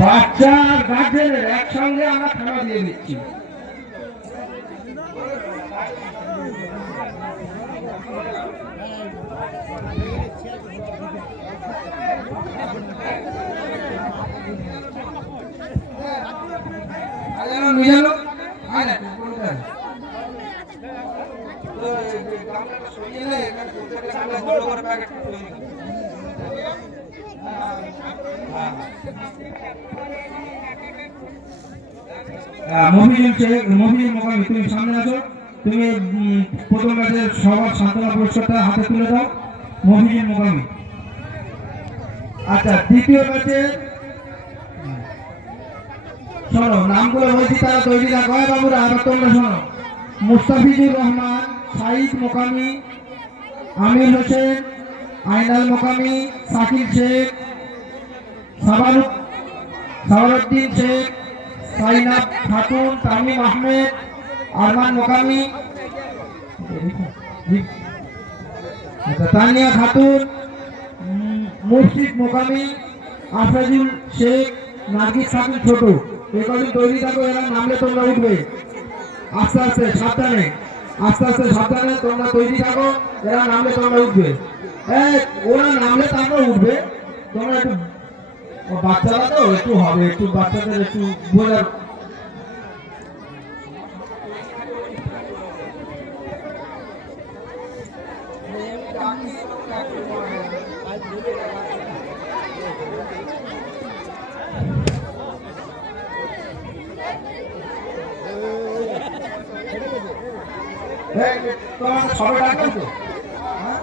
বাচ্চা গার্জেনের একসঙ্গে আমরা খানা দিয়ে দিচ্ছি। মহিল মহিল মোকামি তুমি সামনে আসো। তুমি প্রথম ম্যাচের সবার সান্ত্বনা পুরস্কারটা হাতে তুলে দাও মহিল মোকামি আচ্ছা দ্বিতীয় ম্যাচে শোনো, নামগুলো বলছি, তারা তৈরি রাখো হয় বাবুরা, এবার তোমরা শোনো। মুস্তাফিজুর রহমান, সাইদ মোকামি, আমির হোসেন, আইনাল মোকামি সাকিব শেখ সাবারুক সাবারুদ্দিন শেখ, সাইনাব খাতুন, তামিম আহমেদ আরমান মোকামি তানিয়া খাতুন, মুর্শিদ মোকামি, আফরাজুল শেখ, নার্গিস খাতুন ছোট। এই কদিন তৈরি থাকো, এরা নামলে তোমরা উঠবে। আস্তে আস্তে, সাবধানে। আস্তে আস্তে, সাবধানে তোমরা তৈরি থাকো, এরা নামলে তোমরা উঠবে। ওরা নামলে তারপর উঠবে। তোমরা একটু বাচ্চারা তো, একটু হবে, একটু বাচ্চাদের একটু বোঝার সবাই ডাকবে তো হ্যাঁ?